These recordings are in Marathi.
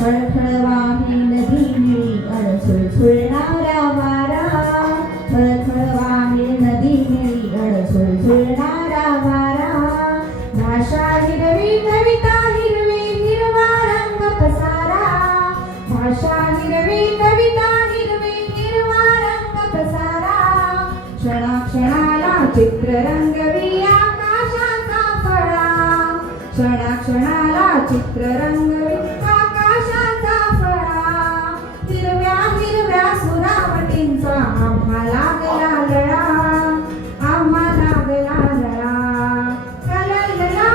खळखळवाही नदी निळी अन सुळसुळणारा वारा, खळखळवाही नदी निळी अन सुळसुळणारा वारा. भाषा हिरवी कविता हिरवी हिरवा रंग पसारा, भाषा हिरवी कविता हिरवी हिरवा रंग पसारा. क्षणाक्षणाला चित्र रंगवी आकाशाचा फळा, क्षणाक्षणाला चित्र रंगवी आकाशाचा फळा. हिरव्या हिरव्या सुरावटींचा आम्हा लागला लळा, आम्हा लागला लळा. लललला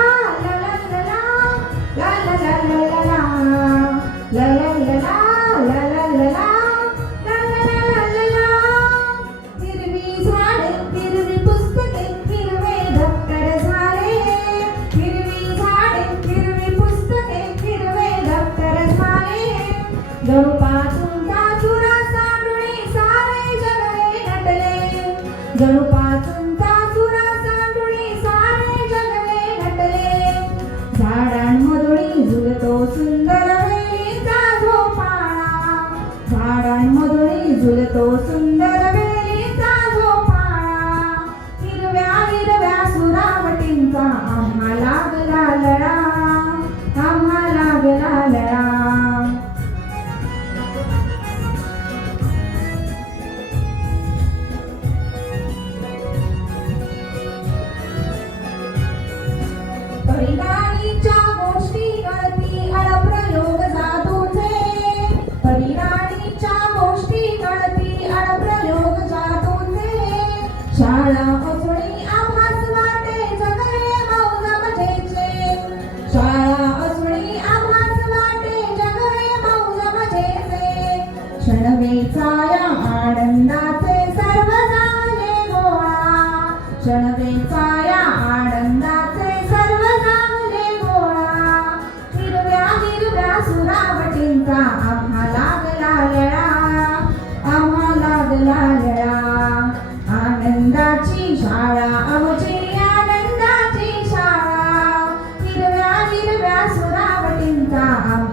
लललला लललला लललला लललला लललला. हिरवी झाडे हिरवी पुस्तके हिरवे दप्तर झाले, हिरवी झाडे हिरवी पुस्तके हिरवे दप्तर झाले. जणू पाचूंचा चुरा सांडुळे सारे जगले नटले, जणू पाचूंचा चुरा सांडुळे सारे जगले नटले. झाडांमधुनी झुलतो सुंदर वेलीचा झोपाळा, झाडांमधुनी झुलतो सुंदर वेलीचा झोपाळा. हिरव्या हिरव्या सुरावटींचा आम्हा लागला लळा, आम्हा लागला लळा. परिराणीच्या गोष्टी कळती अणप्रयोग जादूचे, परिराणीच्या गोष्टी कळती अणप्रयोग जादूचे. शाळा असुणी आम्हास वाटे जगले मौज मजेचे, शाळा असुणी आम्हास वाटे जगले मौज मजेचे. क्षणवेचा या आनंदाचे सर्व झाले गोळा, क्षणवेचा या आनंदाचे सर्व झाले गोळा. हिरव्या हिरव्या सुरावटींचा आम्हा लागला लळा, आम्हा लागला लळा. आनंदाची शाळा आमची आनंदाची शाळा, हिरव्या हिरव्या सुरावटींचा आम्हा